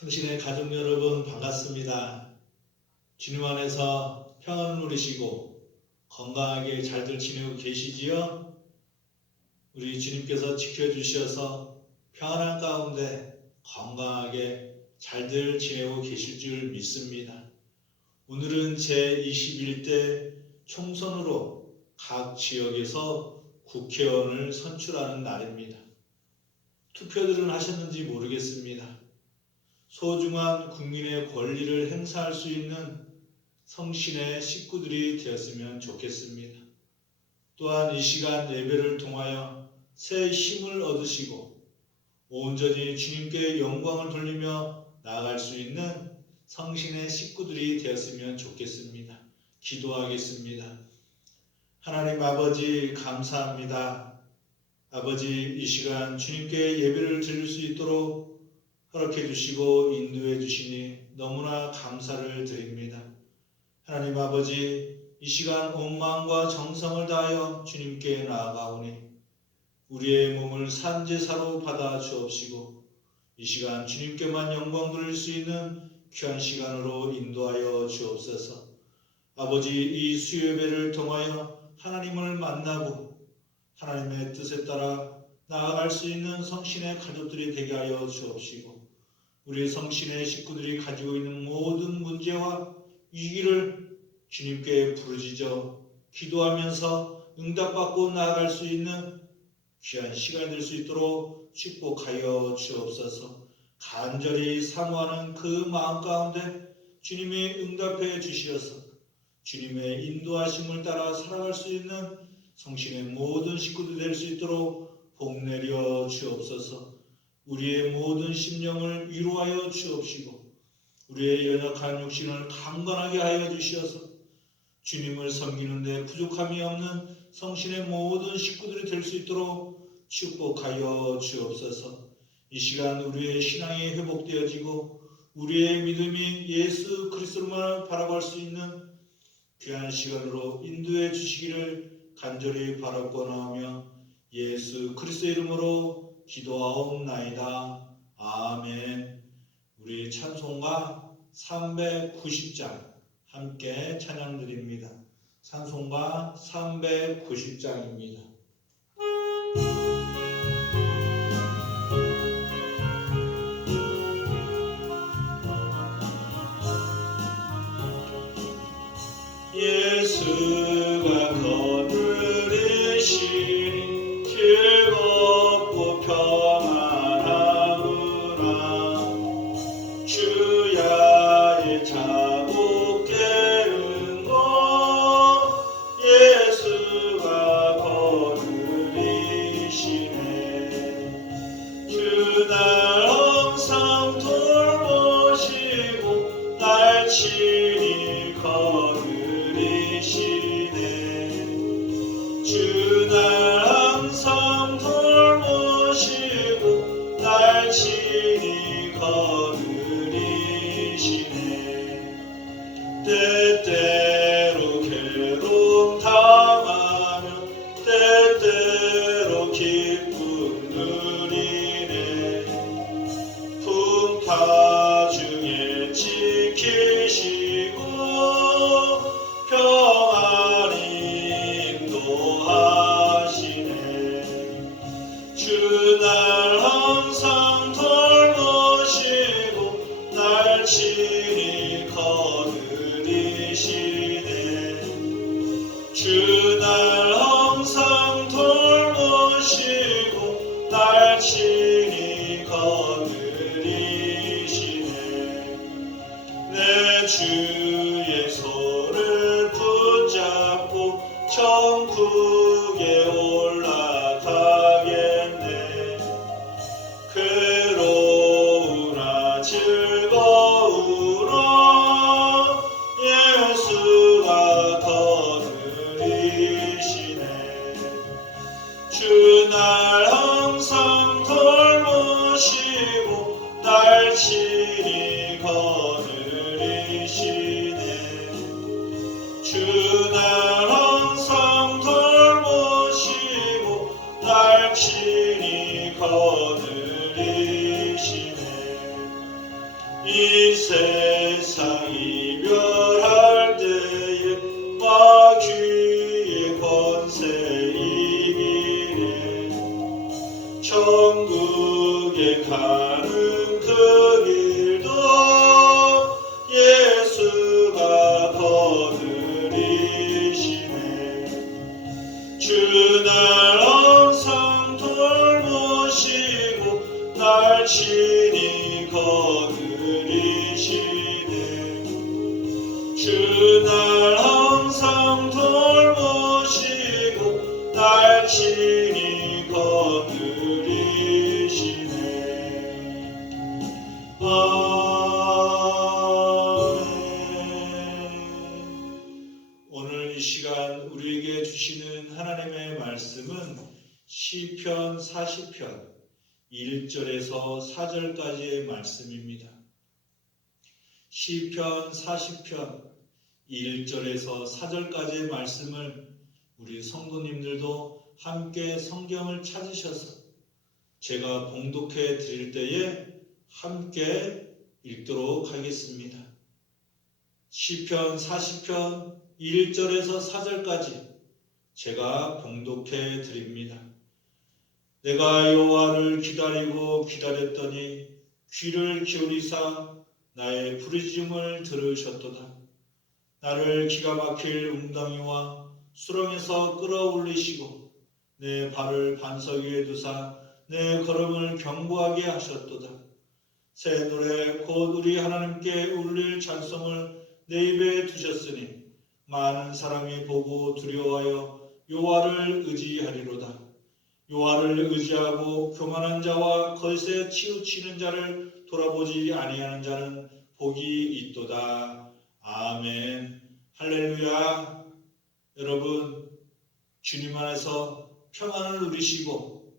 성신의 가족 여러분 반갑습니다. 주님 안에서 평안을 누리시고 건강하게 잘들 지내고 계시지요? 우리 주님께서 지켜주셔서 평안한 가운데 건강하게 잘들 지내고 계실 줄 믿습니다. 오늘은 제21대 총선으로 각 지역에서 국회의원을 선출하는 날입니다. 투표들은 하셨는지 모르겠습니다. 소중한 국민의 권리를 행사할 수 있는 성신의 식구들이 되었으면 좋겠습니다. 또한 이 시간 예배를 통하여 새 힘을 얻으시고 온전히 주님께 영광을 돌리며 나아갈 수 있는 성신의 식구들이 되었으면 좋겠습니다. 기도하겠습니다. 하나님 아버지 감사합니다. 아버지 이 시간 주님께 예배를 드릴 수 있도록 허락해 주시고 인도해 주시니 너무나 감사를 드립니다. 하나님 아버지 이 시간 온 마음과 정성을 다하여 주님께 나아가오니 우리의 몸을 산제사로 받아 주옵시고 이 시간 주님께만 영광 돌릴 수 있는 귀한 시간으로 인도하여 주옵소서. 아버지 이 수요예배를 통하여 하나님을 만나고 하나님의 뜻에 따라 나아갈 수 있는 성신의 가족들이 되게 하여 주옵시고 우리 성신의 식구들이 가지고 있는 모든 문제와 위기를 주님께 부르짖어 기도하면서 응답받고 나아갈 수 있는 귀한 시간이 될 수 있도록 축복하여 주옵소서. 간절히 사모하는 그 마음 가운데 주님이 응답해 주시어서 주님의 인도하심을 따라 살아갈 수 있는 성신의 모든 식구들 될 수 있도록 복 내려 주옵소서. 우리의 모든 심령을 위로하여 주옵시고 우리의 연약한 육신을 강건하게 하여 주시어서 주님을 섬기는 데 부족함이 없는 성신의 모든 식구들이 될 수 있도록 축복하여 주옵소서. 이 시간 우리의 신앙이 회복되어지고 우리의 믿음이 예수 그리스도만 바라볼 수 있는 귀한 시간으로 인도해 주시기를 간절히 바라고나오며 예수 그리스도의 이름으로 기도하옵나이다. 아멘. 우리 찬송가 390장 함께 찬양드립니다. 찬송가 390장입니다. 예수가 거느리시니 즐겁고 평안하구나. 주야의 자복 깨는 것 예수가 거느리시네. 주 날 항상 돌보시고 날 친히 주 날 항상 돌보시고 날 친히 거느리시네. 때때로 괴로움 당하며 때때로 기쁨 누리네. 풍파 중에 지키시고 평안히 인도하시네. 주 날 항상 돌보시고 날 친히 거느리시네. 주 날 항상 돌보시고 날 친히 거느리시네. 내 주의 손을 붙잡고 천국에 올라가겠네. 괴로우나 즐거우나 예수가 거느리시네. 주 날 항상 돌보시고 날 친히 거느리시네. 주 날 항상 돌보시고 날 친히 거느리시네. 이 세상 이별할 때에 마귀의 권세 이기네. 천국에 가는 그 길도 예수가 거느리시네. 주 날 항상 돌보시고 날 친히 거느리시네. 주 날 항상 돌보시고 날 친히 거느리시네. 오늘 이 시간 우리에게 주시는 하나님의 말씀은 시편 40편 1절에서 4절까지의 말씀입니다. 시편 40편 1절에서 4절까지의 말씀을 우리 성도님들도 함께 성경을 찾으셔서 제가 봉독해 드릴 때에 함께 읽도록 하겠습니다. 시편 40편 1절에서 4절까지 제가 봉독해 드립니다. 내가 여호와를 기다리고 기다렸더니 귀를 기울이사 나의 부르짖음을 들으셨도다. 나를 기가 막힐 웅덩이와 수렁에서 끌어올리시고 내 발을 반석 위에 두사 내 걸음을 견고하게 하셨도다. 새 노래 곧 우리 하나님께 울릴 찬송을 내 입에 두셨으니 많은 사람이 보고 두려워하여 여호와를 의지하리로다. 여호와를 의지하고 교만한 자와 거짓에 치우치는 자를 돌아보지 아니하는 자는 복이 있도다. 아멘. 할렐루야. 여러분, 주님 안에서 평안을 누리시고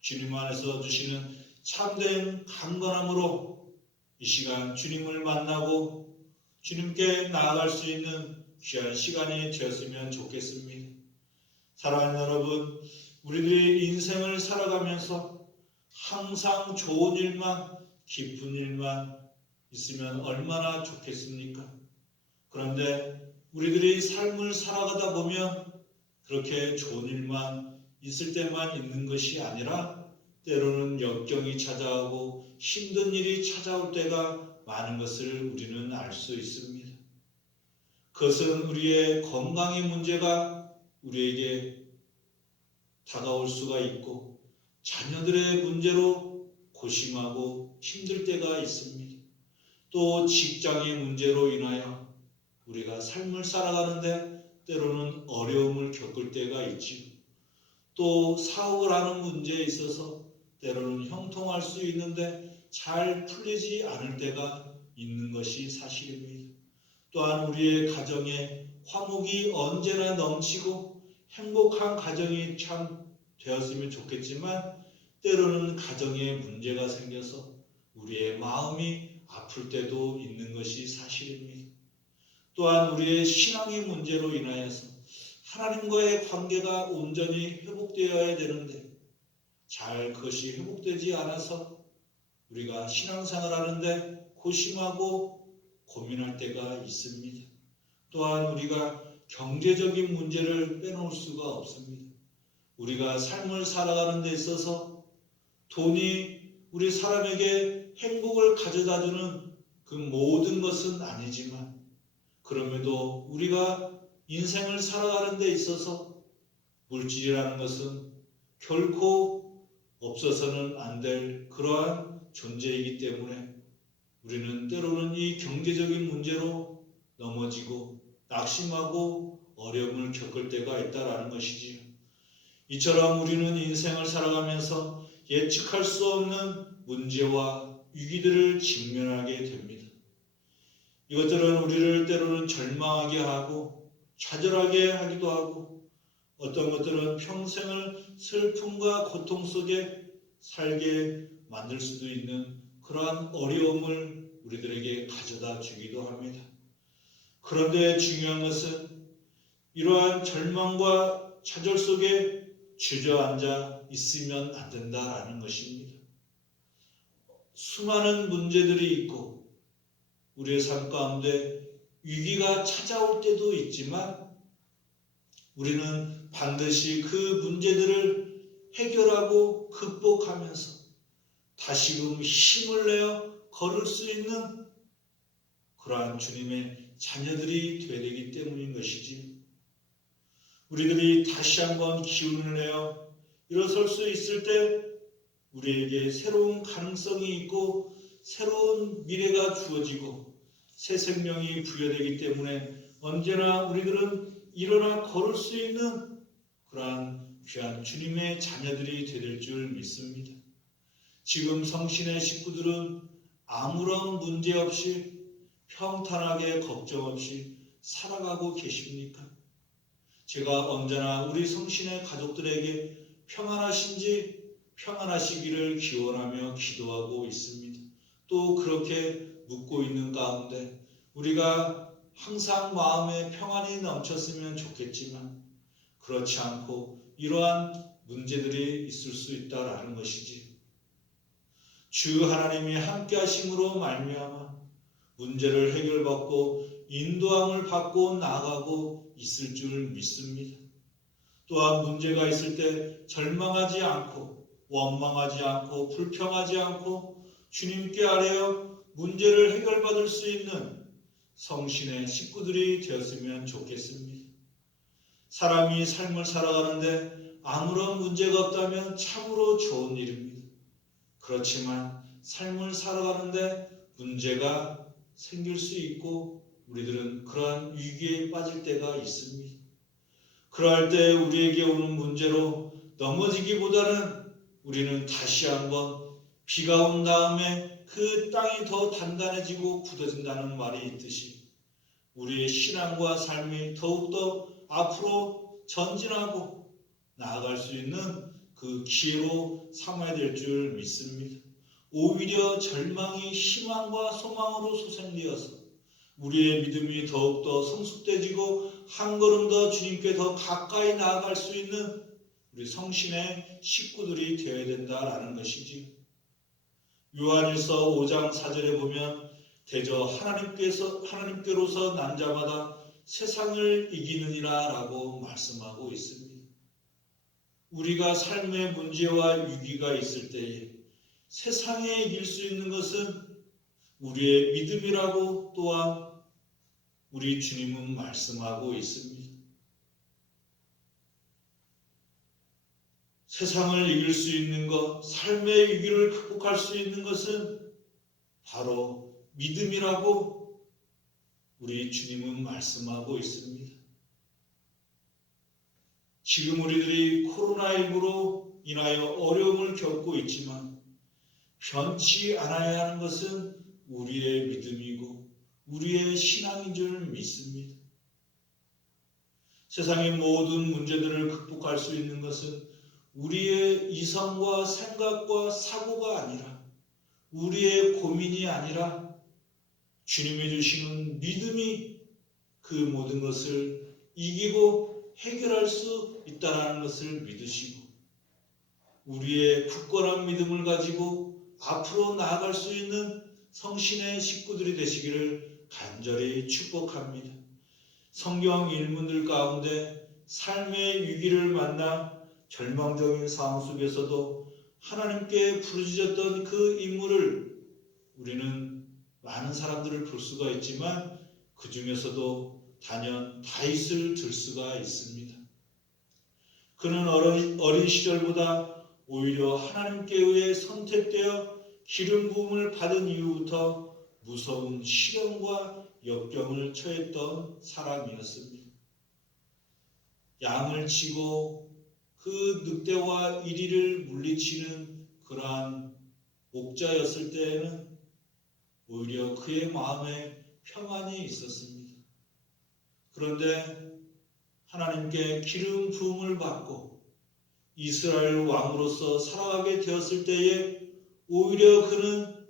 주님 안에서 주시는 참된 강건함으로 이 시간 주님을 만나고 주님께 나아갈 수 있는 귀한 시간이 되었으면 좋겠습니다. 사랑하는 여러분, 우리들이 인생을 살아가면서 항상 좋은 일만, 기쁜 일만 있으면 얼마나 좋겠습니까? 그런데 우리들이 삶을 살아가다 보면 그렇게 좋은 일만 있을 때만 있는 것이 아니라 때로는 역경이 찾아오고 힘든 일이 찾아올 때가 많은 것을 우리는 알 수 있습니다. 그것은 우리의 건강의 문제가 우리에게 다가올 수가 있고 자녀들의 문제로 고심하고 힘들 때가 있습니다. 또 직장의 문제로 인하여 우리가 삶을 살아가는데 때로는 어려움을 겪을 때가 있지요. 또 사업을 하는 문제에 있어서 때로는 형통할 수 있는데 잘 풀리지 않을 때가 있는 것이 사실입니다. 또한 우리의 가정에 화목이 언제나 넘치고 행복한 가정이 참 되었으면 좋겠지만 때로는 가정에 문제가 생겨서 우리의 마음이 아플 때도 있는 것이 사실입니다. 또한 우리의 신앙의 문제로 인하여서 하나님과의 관계가 온전히 회복되어야 되는데 잘 그것이 회복되지 않아서 우리가 신앙생활 하는데 고심하고 고민할 때가 있습니다. 또한 우리가 경제적인 문제를 빼놓을 수가 없습니다. 우리가 삶을 살아가는 데 있어서 돈이 우리 사람에게 행복을 가져다주는 그 모든 것은 아니지만 그럼에도 우리가 인생을 살아가는 데 있어서 물질이라는 것은 결코 없어서는 안 될 그러한 존재이기 때문에 우리는 때로는 이 경제적인 문제로 넘어지고 낙심하고 어려움을 겪을 때가 있다라는 것이지요. 이처럼 우리는 인생을 살아가면서 예측할 수 없는 문제와 위기들을 직면하게 됩니다. 이것들은 우리를 때로는 절망하게 하고 좌절하게 하기도 하고 어떤 것들은 평생을 슬픔과 고통 속에 살게 만들 수도 있는 그러한 어려움을 우리들에게 가져다 주기도 합니다. 그런데 중요한 것은 이러한 절망과 좌절 속에 주저앉아 있으면 안 된다라는 것입니다. 수많은 문제들이 있고 우리의 삶 가운데 위기가 찾아올 때도 있지만 우리는 반드시 그 문제들을 해결하고 극복하면서 다시금 힘을 내어 걸을 수 있는 그러한 주님의 자녀들이 되어야 되기 때문인 것이지요. 우리들이 다시 한번 기운을 내어 일어설 수 있을 때 우리에게 새로운 가능성이 있고 새로운 미래가 주어지고 새 생명이 부여되기 때문에 언제나 우리들은 일어나 걸을 수 있는 그러한 귀한 주님의 자녀들이 될 줄 믿습니다. 지금 성신의 식구들은 아무런 문제 없이 평탄하게 걱정 없이 살아가고 계십니까? 제가 언제나 우리 성신의 가족들에게 평안하시기를 기원하며 기도하고 있습니다. 또 그렇게 묻고 있는 가운데 우리가 항상 마음에 평안이 넘쳤으면 좋겠지만 그렇지 않고 이러한 문제들이 있을 수 있다라는 것이지. 주 하나님이 함께 하심으로 말미암아 문제를 해결받고 인도함을 받고 나아가고 있을 줄 믿습니다. 또한 문제가 있을 때 절망하지 않고 원망하지 않고 불평하지 않고 주님께 아뢰어 문제를 해결받을 수 있는 성신의 식구들이 되었으면 좋겠습니다. 사람이 삶을 살아가는데 아무런 문제가 없다면 참으로 좋은 일입니다. 그렇지만 삶을 살아가는데 문제가 생길 수 있고 우리들은 그러한 위기에 빠질 때가 있습니다. 그럴 때 우리에게 오는 문제로 넘어지기보다는 우리는 다시 한번 비가 온 다음에 그 땅이 더 단단해지고 굳어진다는 말이 있듯이 우리의 신앙과 삶이 더욱더 앞으로 전진하고 나아갈 수 있는 그 기회로 삼아야 될 줄 믿습니다. 오히려 절망이 희망과 소망으로 소생되어서 우리의 믿음이 더욱더 성숙되지고 한 걸음 더 주님께 더 가까이 나아갈 수 있는 우리 성신의 식구들이 되어야 된다라는 것이지. 요한일서 5장 4절에 보면 대저 하나님께로서 난 자마다 세상을 이기느니라 라고 말씀하고 있습니다. 우리가 삶의 문제와 위기가 있을 때에 세상에 이길 수 있는 것은 우리의 믿음이라고 또한 우리 주님은 말씀하고 있습니다. 세상을 이길 수 있는 것, 삶의 위기를 극복할 수 있는 것은 바로 믿음이라고 우리 주님은 말씀하고 있습니다. 지금 우리들이 코로나19로 인하여 어려움을 겪고 있지만 변치 않아야 하는 것은 우리의 믿음이고 우리의 신앙인 줄 믿습니다. 세상의 모든 문제들을 극복할 수 있는 것은 우리의 이성과 생각과 사고가 아니라 우리의 고민이 아니라 주님이 주시는 믿음이 그 모든 것을 이기고 해결할 수 있다는 것을 믿으시고 우리의 굳건한 믿음을 가지고 앞으로 나아갈 수 있는 성신의 식구들이 되시기를 간절히 축복합니다. 성경 인물들 가운데 삶의 위기를 만나 절망적인 상황 속에서도 하나님께 부르짖었던 그 인물을 우리는 많은 사람들을 볼 수가 있지만 그 중에서도 단연 다윗을 들 수가 있습니다. 그는 어린 시절보다 오히려 하나님께 의해 선택되어 기름 부음을 받은 이후부터 무서운 시련과 역경을 처했던 사람이었습니다. 양을 치고 그 늑대와 이리를 물리치는 그러한 목자였을 때에는 오히려 그의 마음에 평안이 있었습니다. 그런데 하나님께 기름 부음을 받고 이스라엘 왕으로서 살아가게 되었을 때에 오히려 그는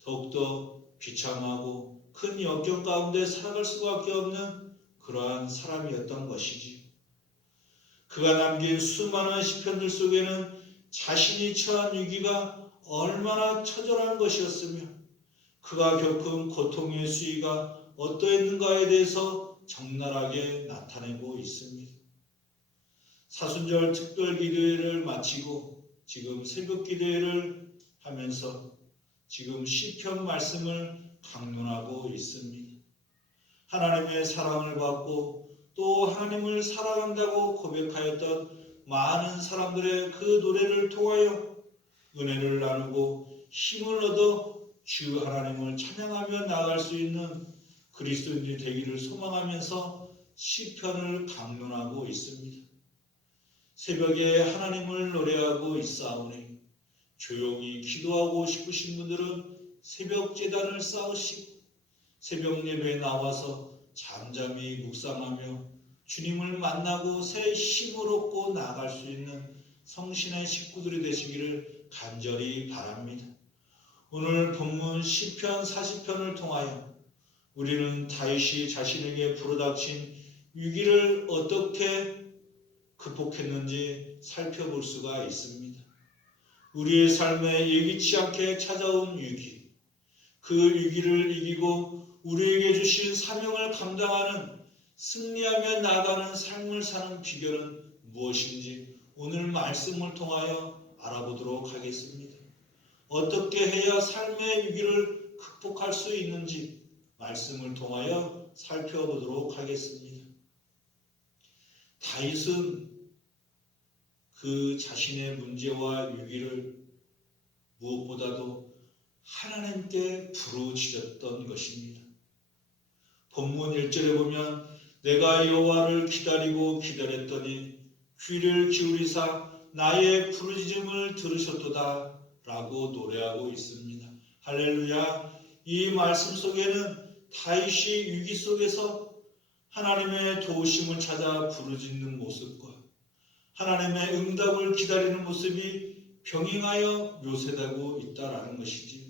더욱더 비참하고 큰 역경 가운데 살아갈 수밖에 없는 그러한 사람이었던 것이지. 그가 남긴 수많은 시편들 속에는 자신이 처한 위기가 얼마나 처절한 것이었으며 그가 겪은 고통의 수위가 어떠했는가에 대해서 적나라하게 나타내고 있습니다. 사순절 특별 기도회를 마치고 지금 새벽 기도회를 하면서 지금 시편 말씀을 강론하고 있습니다. 하나님의 사랑을 받고 또 하나님을 사랑한다고 고백하였던 많은 사람들의 그 노래를 통하여 은혜를 나누고 힘을 얻어 주 하나님을 찬양하며 나아갈 수 있는 그리스도인이 되기를 소망하면서 시편을 강론하고 있습니다. 새벽에 하나님을 노래하고 있사오니 조용히 기도하고 싶으신 분들은 새벽 제단을 쌓으시고 새벽 예배에 나와서 잠잠히 묵상하며 주님을 만나고 새 힘을 얻고 나아갈 수 있는 성신의 식구들이 되시기를 간절히 바랍니다. 오늘 본문 시편 40편을 통하여 우리는 다윗이 자신에게 불어닥친 위기를 어떻게 극복했는지 살펴볼 수가 있습니다. 우리의 삶에 예기치 않게 찾아온 위기, 그 위기를 이기고 우리에게 주신 사명을 감당하는 승리하며 나아가는 삶을 사는 비결은 무엇인지 오늘 말씀을 통하여 알아보도록 하겠습니다. 어떻게 해야 삶의 위기를 극복할 수 있는지 말씀을 통하여 살펴보도록 하겠습니다. 다윗은 그 자신의 문제와 위기를 무엇보다도 하나님께 부르짖었던 것입니다. 본문 1절에 보면 내가 여호와를 기다리고 기다렸더니 귀를 기울이사 나의 부르짖음을 들으셨도다 라고 노래하고 있습니다. 할렐루야. 이 말씀 속에는 다윗이 위기 속에서 하나님의 도우심을 찾아 부르짖는 모습과 하나님의 응답을 기다리는 모습이 병행하여 묘사되고 있다라는 것이지요.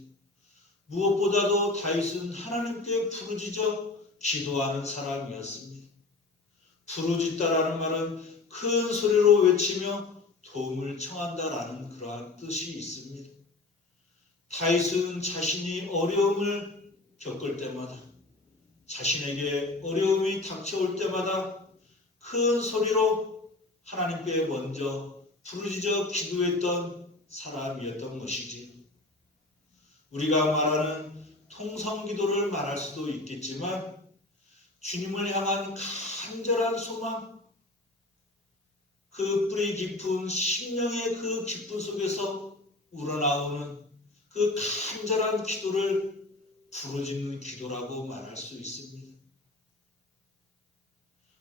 무엇보다도 다윗은 하나님께 부르짖어 기도하는 사람이었습니다. 부르짖다라는 말은 큰 소리로 외치며 도움을 청한다라는 그러한 뜻이 있습니다. 다윗은 자신이 어려움을 겪을 때마다 자신에게 어려움이 닥쳐올 때마다 큰 소리로 하나님께 먼저 부르짖어 기도했던 사람이었던 것이지. 우리가 말하는 통성기도를 말할 수도 있겠지만 주님을 향한 간절한 소망, 그 뿌리 깊은 심령의 그 기쁨 속에서 우러나오는 그 간절한 기도를 부르짖는 기도라고 말할 수 있습니다.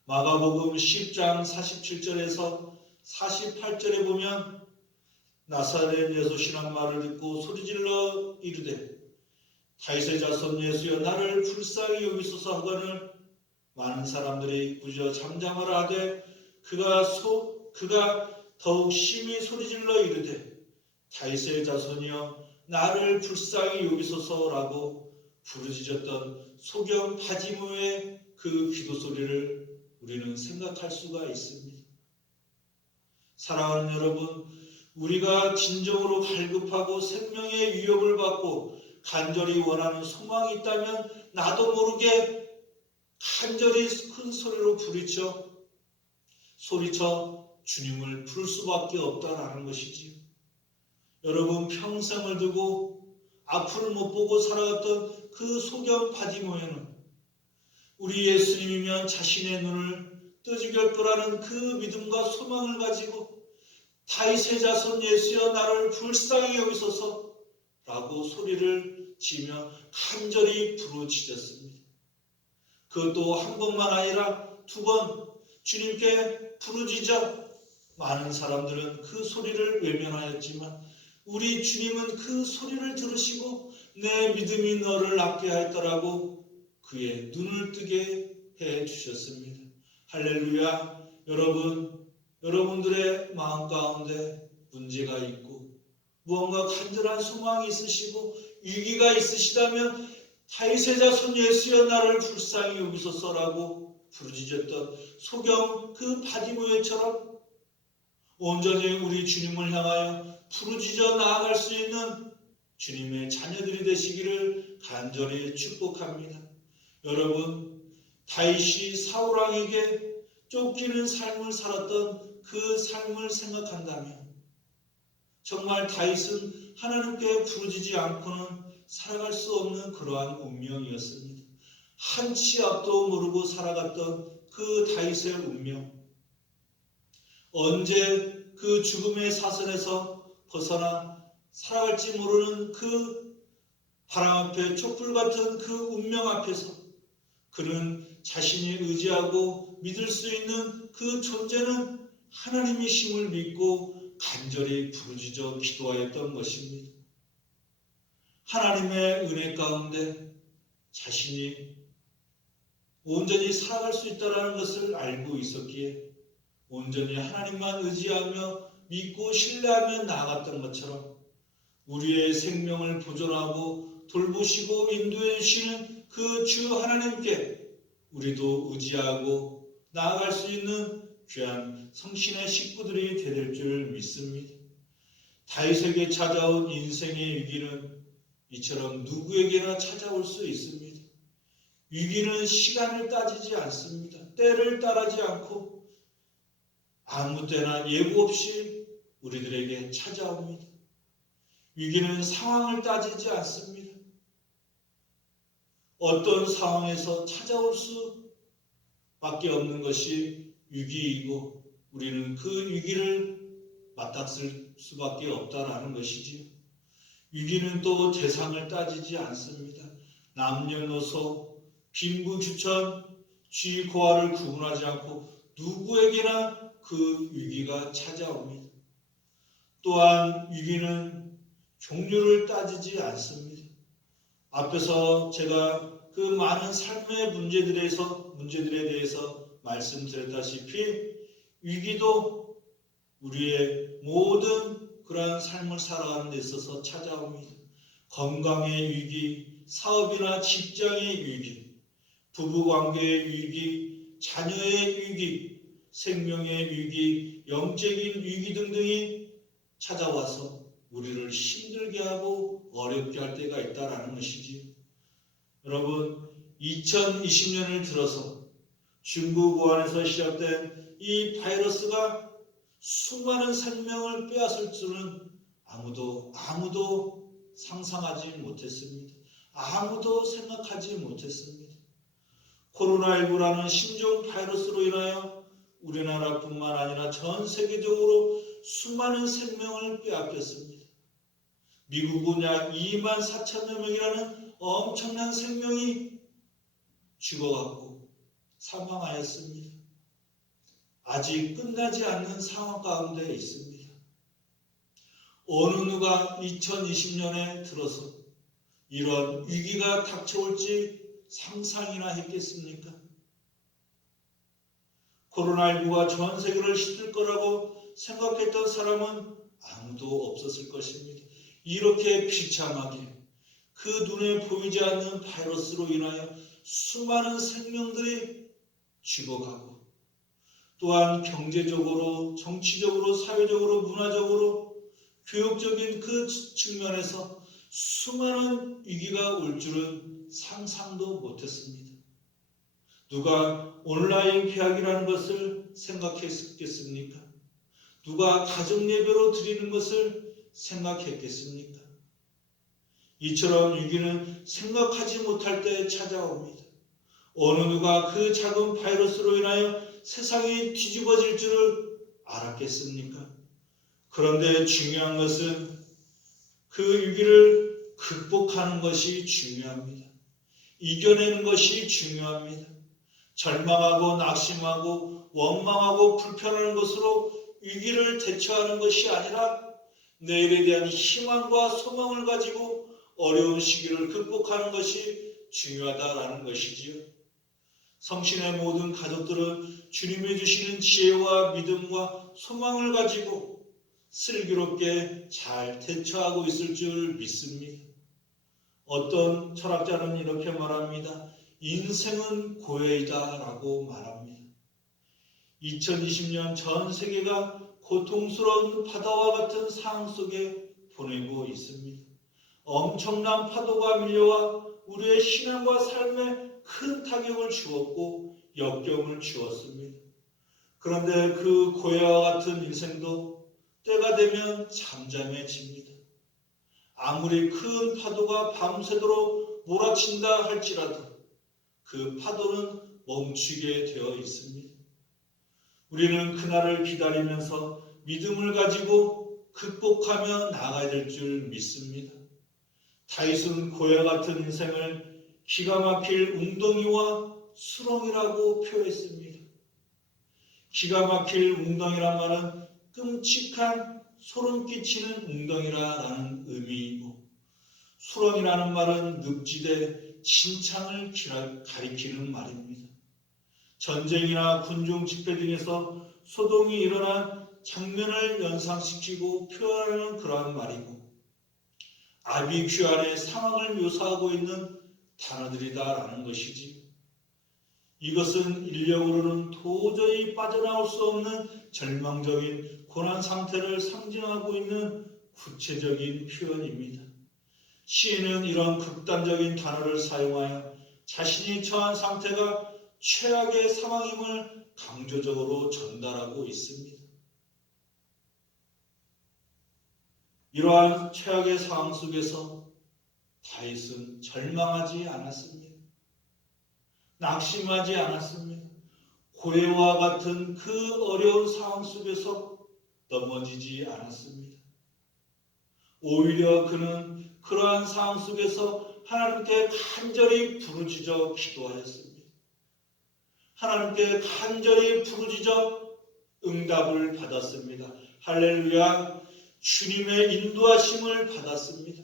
마가복음 10장 47절에서 48절에 보면 나사렛 예수시란 말을 듣고 소리질러 이르되 다윗의 자손 예수여 나를 불쌍히 여기소서 하거늘 많은 사람들이 꾸짖어 잠잠하라 하되 그가 더욱 심히 소리질러 이르되 다윗의 자손이여 나를 불쌍히 여기소서라고 부르짖었던 소경 바디모의 그 기도 소리를 우리는 생각할 수가 있습니다. 사랑하는 여러분, 우리가 진정으로 갈급하고 생명의 위협을 받고 간절히 원하는 소망이 있다면 나도 모르게 간절히 큰 소리로 소리쳐 주님을 부를 수밖에 없다라는 것이지요. 여러분, 평생을 두고 앞을 못 보고 살아갔던 그 소경 바디모에는 우리 예수님이면 자신의 눈을 뜨지길 거라는 그 믿음과 소망을 가지고 다윗의 자손 예수여 나를 불쌍히 여기소서 라고 소리를 지며 간절히 부르짖었습니다. 그것도 한 번만 아니라 두 번 주님께 부르짖어 많은 사람들은 그 소리를 외면하였지만 우리 주님은 그 소리를 들으시고 내 믿음이 너를 낫게 하였더라고 그의 눈을 뜨게 해 주셨습니다. 할렐루야. 여러분들의 마음 가운데 문제가 있고 무언가 간절한 소망이 있으시고 위기가 있으시다면 다윗의 자손 예수여 나를 불쌍히 여기소서라고 부르짖었던 소경 그 바디모에처럼 온전히 우리 주님을 향하여 부르짖어 나아갈 수 있는 주님의 자녀들이 되시기를 간절히 축복합니다. 여러분, 다윗이 사울 왕에게 쫓기는 삶을 살았던 그 삶을 생각한다면 정말 다윗은 하나님께 부르짖지 않고는 살아갈 수 없는 그러한 운명이었습니다. 한 치 앞도 모르고 살아갔던 그 다윗의 운명, 언제 그 죽음의 사선에서 벗어나 살아갈지 모르는 그 바람 앞에 촛불 같은 그 운명 앞에서 그는 자신이 의지하고 믿을 수 있는 그 존재는 하나님이심을 믿고 간절히 부르짖어 기도하였던 것입니다. 하나님의 은혜 가운데 자신이 온전히 살아갈 수 있다는 것을 알고 있었기에 온전히 하나님만 의지하며 믿고 신뢰하며 나아갔던 것처럼 우리의 생명을 보존하고 돌보시고 인도해 주시는 그 주 하나님께 우리도 의지하고 나아갈 수 있는 귀한 성신의 식구들이 될 줄 믿습니다. 다윗에게 찾아온 인생의 위기는 이처럼 누구에게나 찾아올 수 있습니다. 위기는 시간을 따지지 않습니다. 때를 따르지 않고 아무 때나 예고 없이 우리들에게 찾아옵니다. 위기는 상황을 따지지 않습니다. 어떤 상황에서 찾아올 수밖에 없는 것이 위기이고 우리는 그 위기를 맞닥뜨릴 수밖에 없다라는 것이지요. 위기는 또 대상을 따지지 않습니다. 남녀노소, 빈부귀천, 쥐고아를 구분하지 않고 누구에게나 그 위기가 찾아옵니다. 또한 위기는 종류를 따지지 않습니다. 앞에서 제가 그 많은 삶의 문제들에 대해서 말씀드렸다시피 위기도 우리의 모든 그러한 삶을 살아가는 데 있어서 찾아옵니다. 건강의 위기, 사업이나 직장의 위기, 부부관계의 위기, 자녀의 위기, 생명의 위기, 영적인 위기 등등이 찾아와서 우리를 힘들게 하고 어렵게 할 때가 있다라는 것이지요. 여러분, 2020년을 들어서 중국 우한에서 시작된 이 바이러스가 수많은 생명을 빼앗을 줄은 아무도 상상하지 못했습니다. 아무도 생각하지 못했습니다. 코로나19라는 신종 바이러스로 인하여 우리나라뿐만 아니라 전 세계적으로 수많은 생명을 빼앗겼습니다. 미국은 약 2만 4천여 명이라는 엄청난 생명이 죽어갔고 사망하였습니다. 아직 끝나지 않는 상황 가운데 있습니다. 어느 누가 2020년에 들어서 이런 위기가 닥쳐올지 상상이나 했겠습니까? 코로나19가 전 세계를 휩쓸 거라고 생각했던 사람은 아무도 없었을 것입니다. 이렇게 비참하게 그 눈에 보이지 않는 바이러스로 인하여 수많은 생명들이 죽어가고 또한 경제적으로, 정치적으로, 사회적으로, 문화적으로, 교육적인 그 측면에서 수많은 위기가 올 줄은 상상도 못했습니다. 누가 온라인 개학이라는 것을 생각했겠습니까? 누가 가정 예배로 드리는 것을 생각했겠습니까? 이처럼 위기는 생각하지 못할 때 찾아옵니다. 어느 누가 그 작은 바이러스로 인하여 세상이 뒤집어질 줄을 알았겠습니까? 그런데 중요한 것은 그 위기를 극복하는 것이 중요합니다. 이겨내는 것이 중요합니다. 절망하고 낙심하고 원망하고 불편한 것으로 위기를 대처하는 것이 아니라 내일에 대한 희망과 소망을 가지고 어려운 시기를 극복하는 것이 중요하다라는 것이지요. 성신의 모든 가족들은 주님이 주시는 지혜와 믿음과 소망을 가지고 슬기롭게 잘 대처하고 있을 줄 믿습니다. 어떤 철학자는 이렇게 말합니다. 인생은 고해이다 라고 말합니다. 2020년 전 세계가 고통스러운 바다와 같은 상황 속에 보내고 있습니다. 엄청난 파도가 밀려와 우리의 신앙과 삶에 큰 타격을 주었고 역경을 주었습니다. 그런데 그 고해와 같은 인생도 때가 되면 잠잠해집니다. 아무리 큰 파도가 밤새도록 몰아친다 할지라도 그 파도는 멈추게 되어 있습니다. 우리는 그날을 기다리면서 믿음을 가지고 극복하며 나아가야 될 줄 믿습니다. 다윗은 고해 같은 인생을 기가 막힐 웅덩이와 수렁이라고 표했습니다. 기가 막힐 웅덩이란 말은 끔찍한 소름 끼치는 웅덩이라는 의미이고, 수렁이라는 말은 늪지대 진창을 가리키는 말입니다. 전쟁이나 군중 집회 등에서 소동이 일어난 장면을 연상시키고 표현하는 그러한 말이고, 아비규환의 상황을 묘사하고 있는 단어들이다라는 것이지. 이것은 인력으로는 도저히 빠져나올 수 없는 절망적인 고난 상태를 상징하고 있는 구체적인 표현입니다. 시인은 이런 극단적인 단어를 사용하여 자신이 처한 상태가 최악의 상황임을 강조적으로 전달하고 있습니다. 이러한 최악의 상황 속에서 다윗은 절망하지 않았습니다. 낙심하지 않았습니다. 고해와 같은 그 어려운 상황 속에서 넘어지지 않았습니다. 오히려 그는 그러한 상황 속에서 하나님께 간절히 부르짖어 기도하였습니다. 하나님께 간절히 부르짖어 응답을 받았습니다. 할렐루야. 주님의 인도하심을 받았습니다.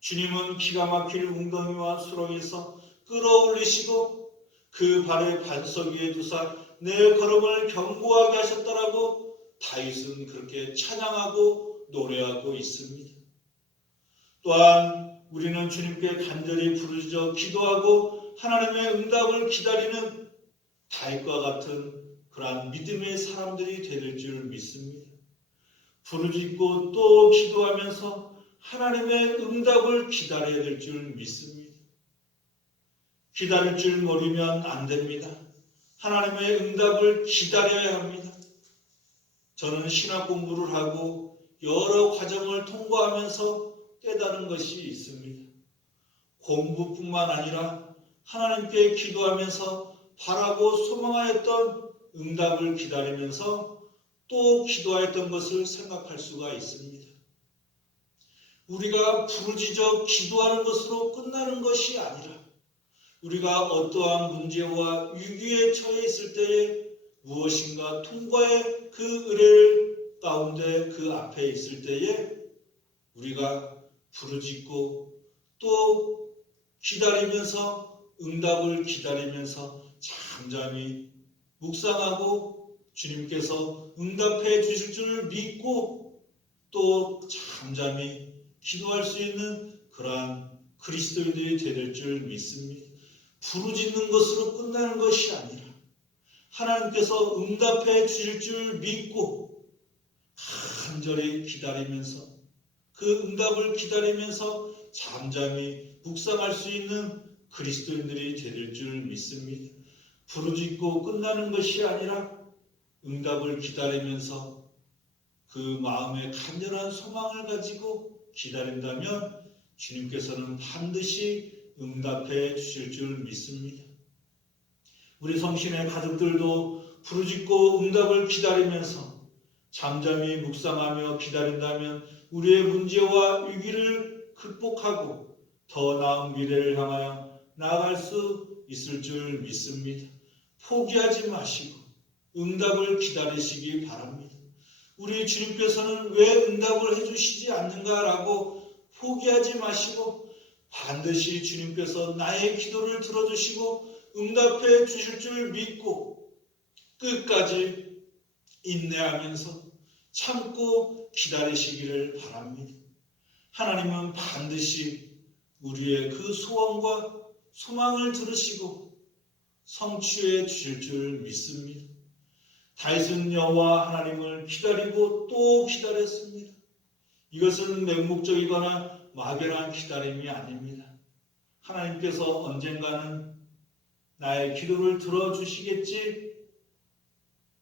주님은 기가 막힐 웅덩이와 수렁에서 끌어올리시고 그 발의 반석 위에 두사 내 걸음을 견고하게 하셨다라고 다윗은 그렇게 찬양하고 노래하고 있습니다. 또한 우리는 주님께 간절히 부르짖어 기도하고 하나님의 응답을 기다리는 다윗과 같은 그러한 믿음의 사람들이 될 줄 믿습니다. 부르짖고 또 기도하면서 하나님의 응답을 기다려야 될 줄 믿습니다. 기다릴 줄 모르면 안 됩니다. 하나님의 응답을 기다려야 합니다. 저는 신학 공부를 하고 여러 과정을 통과하면서 깨달은 것이 있습니다. 공부뿐만 아니라 하나님께 기도하면서 바라고 소망하였던 응답을 기다리면서 또 기도하였던 것을 생각할 수가 있습니다. 우리가 부르짖어 기도하는 것으로 끝나는 것이 아니라 우리가 어떠한 문제와 위기에 처해 있을 때에 무엇인가 통과의 그 의뢰 가운데 그 앞에 있을 때에 우리가 부르짖고 또 기다리면서 응답을 기다리면서 잠잠히 묵상하고 주님께서 응답해 주실 줄 믿고 또 잠잠히 기도할 수 있는 그러한 그리스도인들이 될 줄 믿습니다. 부르짖는 것으로 끝나는 것이 아니라 하나님께서 응답해 주실 줄 믿고 간절히 기다리면서 그 응답을 기다리면서 잠잠히 묵상할 수 있는 그리스도인들이 될 줄 믿습니다. 부르짖고 끝나는 것이 아니라 응답을 기다리면서 그 마음에 간절한 소망을 가지고 기다린다면 주님께서는 반드시 응답해 주실 줄 믿습니다. 우리 성신의 가족들도 부르짖고 응답을 기다리면서 잠잠히 묵상하며 기다린다면 우리의 문제와 위기를 극복하고 더 나은 미래를 향하여 나아갈 수 있을 줄 믿습니다. 포기하지 마시고 응답을 기다리시기 바랍니다. 우리 주님께서는 왜 응답을 해주시지 않는가라고 포기하지 마시고 반드시 주님께서 나의 기도를 들어주시고 응답해 주실 줄 믿고 끝까지 인내하면서 참고 기다리시기를 바랍니다. 하나님은 반드시 우리의 그 소원과 소망을 들으시고 성취해 주실 줄 믿습니다. 다윗은 여호와 하나님을 기다리고 또 기다렸습니다. 이것은 맹목적이거나 막연한 기다림이 아닙니다. 하나님께서 언젠가는 나의 기도를 들어주시겠지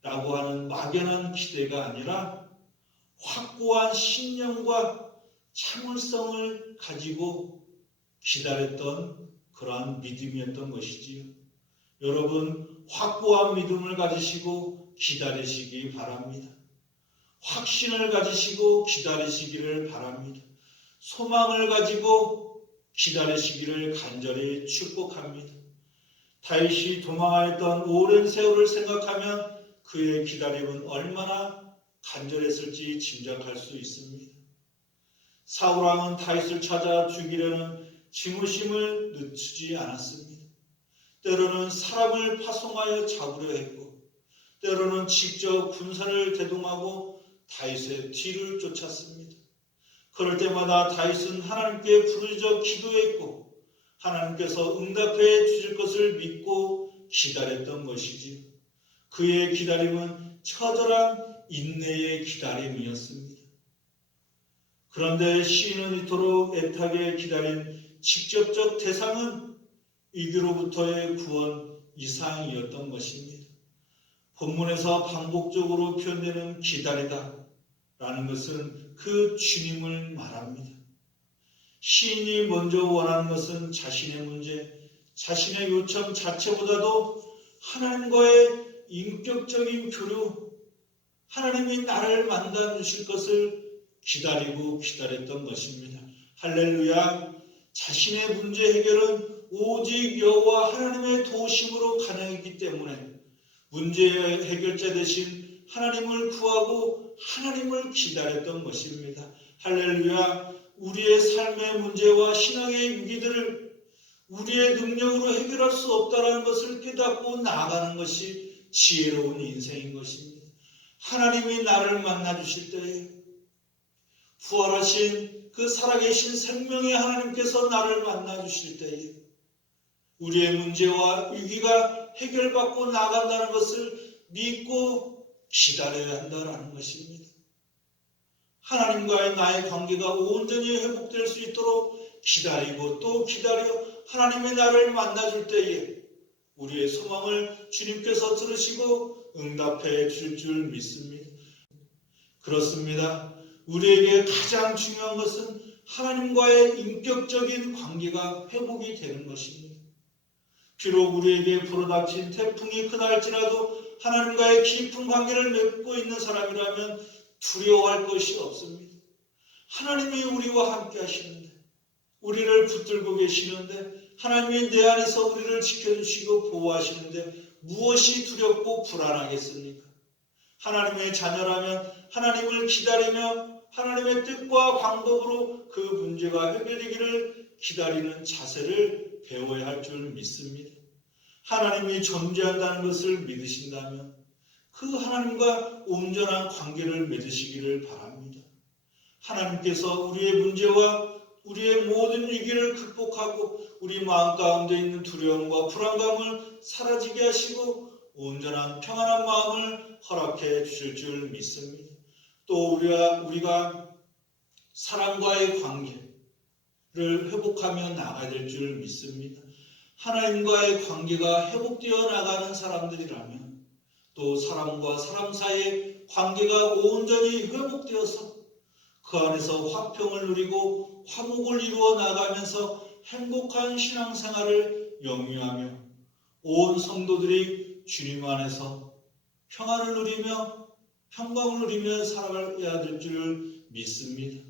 라고 하는 막연한 기대가 아니라 확고한 신념과 참을성을 가지고 기다렸던 그러한 믿음이었던 것이지요. 여러분, 확고한 믿음을 가지시고 기다리시기 바랍니다. 확신을 가지시고 기다리시기를 바랍니다. 소망을 가지고 기다리시기를 간절히 축복합니다. 다윗이 도망하였던 오랜 세월을 생각하면 그의 기다림은 얼마나 간절했을지 짐작할 수 있습니다. 사울왕은 다윗을 찾아 죽이려는 증오심을 늦추지 않았습니다. 때로는 사람을 파송하여 잡으려 했고, 때로는 직접 군사를 대동하고 다윗의 뒤를 쫓았습니다. 그럴 때마다 다윗은 하나님께 부르짖어 기도했고 하나님께서 응답해 주실 것을 믿고 기다렸던 것이지요. 그의 기다림은 처절한 인내의 기다림이었습니다. 그런데 시인은 이토록 애타게 기다린 직접적 대상은 위기로부터의 구원 이상이었던 것입니다. 본문에서 반복적으로 표현되는 기다리다 라는 것은 그 주님을 말합니다. 시인이 먼저 원하는 것은 자신의 문제, 자신의 요청 자체보다도 하나님과의 인격적인 교류, 하나님이 나를 만나 주실 것을 기다리고 기다렸던 것입니다. 할렐루야. 자신의 문제 해결은 오직 여호와 하나님의 도우심으로 가능했기 때문에 문제의 해결자 대신 하나님을 구하고 하나님을 기다렸던 것입니다. 할렐루야. 우리의 삶의 문제와 신앙의 위기들을 우리의 능력으로 해결할 수 없다는 것을 깨닫고 나아가는 것이 지혜로운 인생인 것입니다. 하나님이 나를 만나 주실 때에 부활하신 그 살아계신 생명의 하나님께서 나를 만나 주실 때에 우리의 문제와 위기가 해결받고 나간다는 것을 믿고 기다려야 한다는 것입니다. 하나님과의 나의 관계가 온전히 회복될 수 있도록 기다리고 또 기다려 하나님의 나를 만나줄 때에 우리의 소망을 주님께서 들으시고 응답해 줄 줄 믿습니다. 그렇습니다. 우리에게 가장 중요한 것은 하나님과의 인격적인 관계가 회복이 되는 것입니다. 비록 우리에게 불어닥친 태풍이 크날지라도 하나님과의 깊은 관계를 맺고 있는 사람이라면 두려워할 것이 없습니다. 하나님이 우리와 함께 하시는데, 우리를 붙들고 계시는데, 하나님이 내 안에서 우리를 지켜주시고 보호하시는데 무엇이 두렵고 불안하겠습니까? 하나님의 자녀라면 하나님을 기다리며 하나님의 뜻과 방법으로 그 문제가 해결되기를 기다리는 자세를 배워야 할 줄 믿습니다. 하나님이 존재한다는 것을 믿으신다면 그 하나님과 온전한 관계를 맺으시기를 바랍니다. 하나님께서 우리의 문제와 우리의 모든 위기를 극복하고 우리 마음 가운데 있는 두려움과 불안감을 사라지게 하시고 온전한 평안한 마음을 허락해 주실 줄 믿습니다. 또 우리가 사랑과의 관계를 회복하며 나가야 될 줄 믿습니다. 하나님과의 관계가 회복되어 나가는 사람들이라면 또 사람과 사람 사이의 관계가 온전히 회복되어서 그 안에서 화평을 누리고 화목을 이루어 나가면서 행복한 신앙생활을 영위하며 온 성도들이 주님 안에서 평안을 누리며 평강을 누리며 살아가야 될 줄 믿습니다.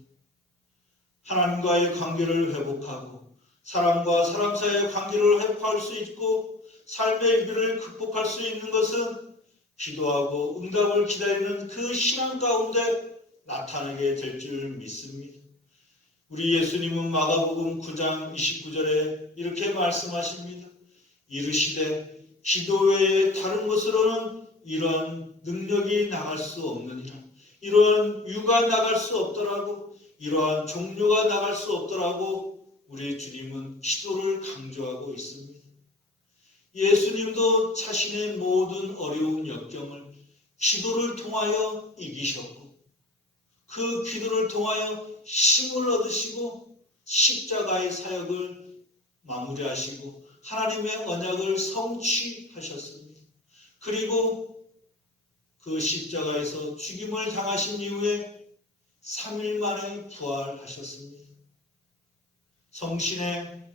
하나님과의 관계를 회복하고 사람과 사람 사이의 관계를 회복할 수 있고 삶의 위기를 극복할 수 있는 것은 기도하고 응답을 기다리는 그 신앙 가운데 나타나게 될 줄 믿습니다. 우리 예수님은 마가복음 9장 29절에 이렇게 말씀하십니다. 이르시되 기도 외에 다른 것으로는 이러한 능력이 나갈 수 없느니라. 이러한 유가 나갈 수 없더라고, 이러한 종료가 나갈 수 없더라고 우리 주님은 기도를 강조하고 있습니다. 예수님도 자신의 모든 어려운 역경을 기도를 통하여 이기셨고 그 기도를 통하여 힘을 얻으시고 십자가의 사역을 마무리하시고 하나님의 언약을 성취하셨습니다. 그리고 그 십자가에서 죽임을 당하신 이후에 3일 만에 부활하셨습니다. 성신의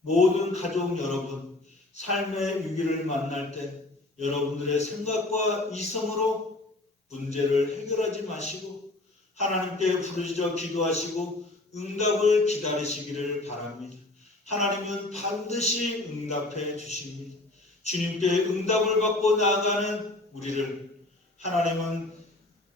모든 가족 여러분, 삶의 위기를 만날 때 여러분들의 생각과 이성으로 문제를 해결하지 마시고 하나님께 부르짖어 기도하시고 응답을 기다리시기를 바랍니다. 하나님은 반드시 응답해 주십니다. 주님께 응답을 받고 나아가는 우리를 하나님은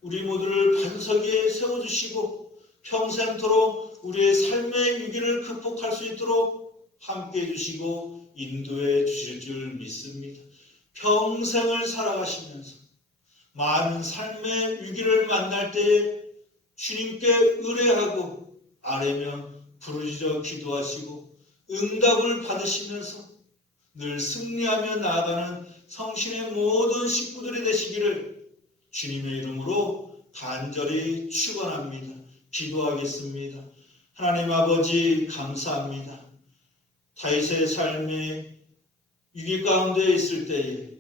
우리 모두를 반석 위에 세워주시고 평생토록 우리의 삶의 위기를 극복할 수 있도록 함께해 주시고 인도해 주실 줄 믿습니다. 평생을 살아가시면서 많은 삶의 위기를 만날 때에 주님께 의뢰하고 아뢰며 부르짖어 기도하시고 응답을 받으시면서 늘 승리하며 나아가는 성신의 모든 식구들이 되시기를 주님의 이름으로 간절히 축원합니다. 기도하겠습니다. 하나님 아버지 감사합니다. 다윗의 삶의 위기 가운데 있을 때에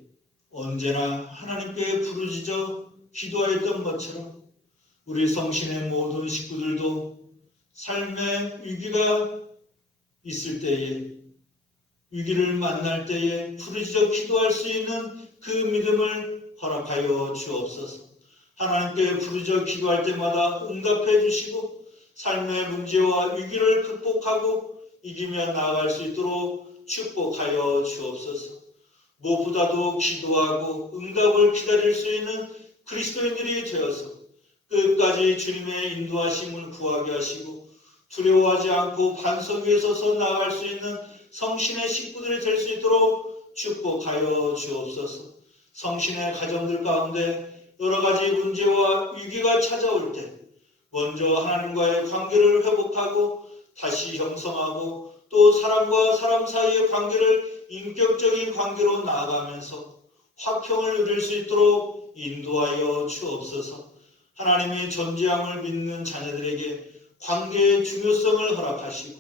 언제나 하나님께 부르짖어 기도하였던 것처럼 우리 성신의 모든 식구들도 삶의 위기가 있을 때에 위기를 만날 때에 부르짖어 기도할 수 있는 그 믿음을 허락하여 주옵소서. 하나님께 부르짖어 기도할 때마다 응답해 주시고 삶의 문제와 위기를 극복하고 이기며 나아갈 수 있도록 축복하여 주옵소서. 무엇보다도 기도하고 응답을 기다릴 수 있는 그리스도인들이 되어서 끝까지 주님의 인도하심을 구하게 하시고 두려워하지 않고 반석 위에 서서 나아갈 수 있는 성신의 식구들이 될 수 있도록 축복하여 주옵소서. 성신의 가정들 가운데 여러 가지 문제와 위기가 찾아올 때 먼저 하나님과의 관계를 회복하고 다시 형성하고 또 사람과 사람 사이의 관계를 인격적인 관계로 나아가면서 화평을 누릴 수 있도록 인도하여 주옵소서. 하나님의 존재함을 믿는 자녀들에게 관계의 중요성을 허락하시고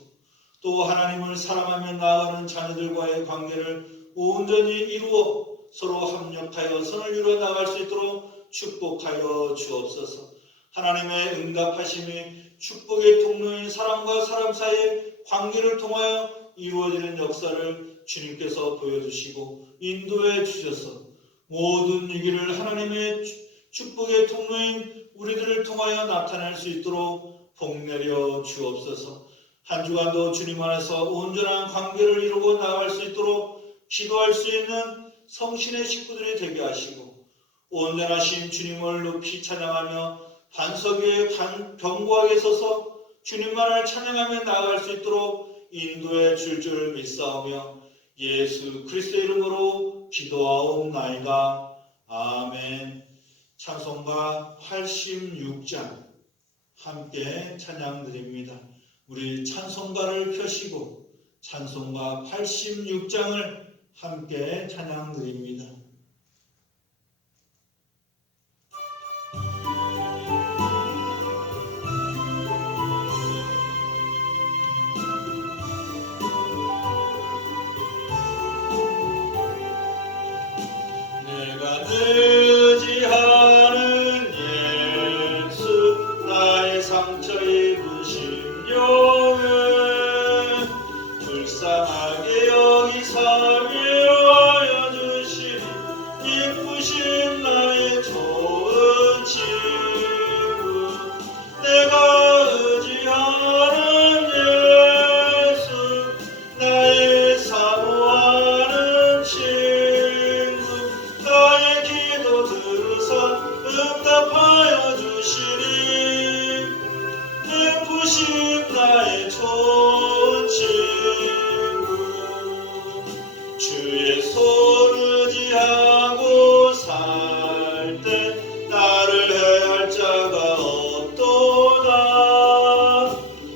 또 하나님을 사랑하며 나아가는 자녀들과의 관계를 온전히 이루어 서로 합력하여 선을 이루어 나갈 수 있도록 축복하여 주옵소서. 하나님의 응답하심이 축복의 통로인 사람과 사람 사이의 관계를 통하여 이루어지는 역사를 주님께서 보여주시고 인도해 주셔서 모든 위기를 하나님의 축복의 통로인 우리들을 통하여 나타낼 수 있도록 복내려 주옵소서. 한 주간도 주님 안에서 온전한 관계를 이루고 나아갈 수 있도록 기도할 수 있는 성신의 식구들이 되게 하시고 온전하신 주님을 높이 찬양하며 반석 위에 견고하게 서서 주님만을 찬양하며 나아갈 수 있도록 인도해 줄 믿사오며 예수 그리스도의 이름으로 기도하옵나이다. 아멘. 찬송가 86장 함께 찬양드립니다. 우리 찬송가를 펴시고 찬송가 86장을 함께 찬양드립니다. 내가 의지하는 예수 나의 상처 입으신 영은 불쌍하게 여기사 위로하여 주시니 기쁘신 나의 좋은 친구 내가 의지하는 예수 나의 사모하는 친구 나의 기도 들으사 응답하여 주시니 기쁘신 나의 좋은 친구 주의 손 의지하고 살 때 나를 해할 자가 없도다.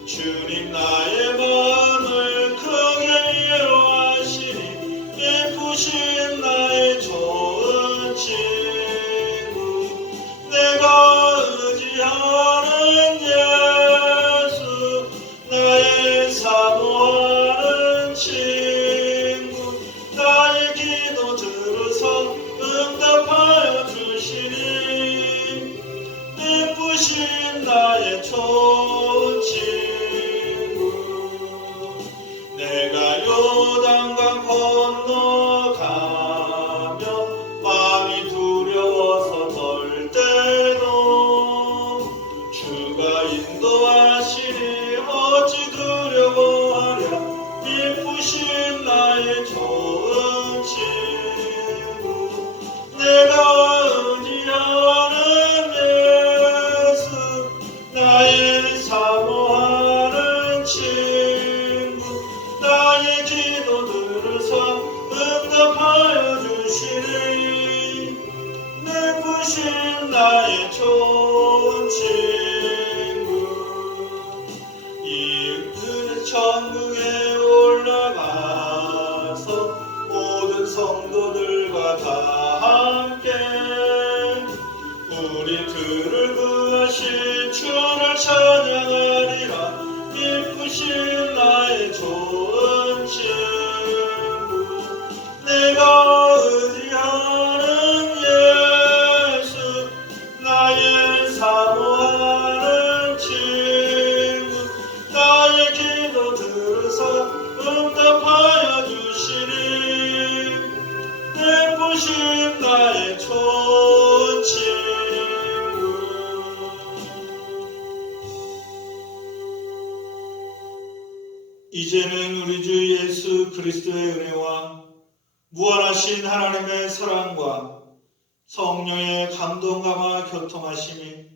주님 나의 마음을 크게 위로하시니 기쁘신 나의 좋은 친구 내가 의지하는 예수 나의 성도들과 다 함께 우리 들을 구하신 주를 찬양하리라. 기쁘신 나의 좋은 친구, 내가 의지하는 예수, 나의 사모하는 친구, 나의 기도 들으사 응답하여 주시니 기쁘신 나의 좋은 친구. 이제는 우리 주 예수 그리스도의 은혜와 무한하신 하나님의 사랑과 성령의 감동감화 교통하심이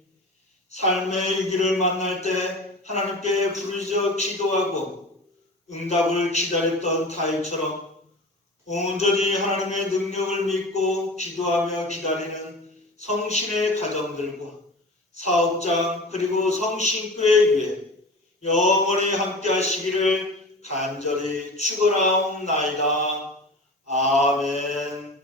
삶의 위기를 만날 때 하나님께 부르짖어 기도하고 응답을 기다렸던 다윗처럼 온전히 하나님의 능력을 믿고 기도하며 기다리는 성신의 가정들과 사업장 그리고 성신교회 위에 영원히 함께 하시기를 간절히 축원하옵나이다. 아멘.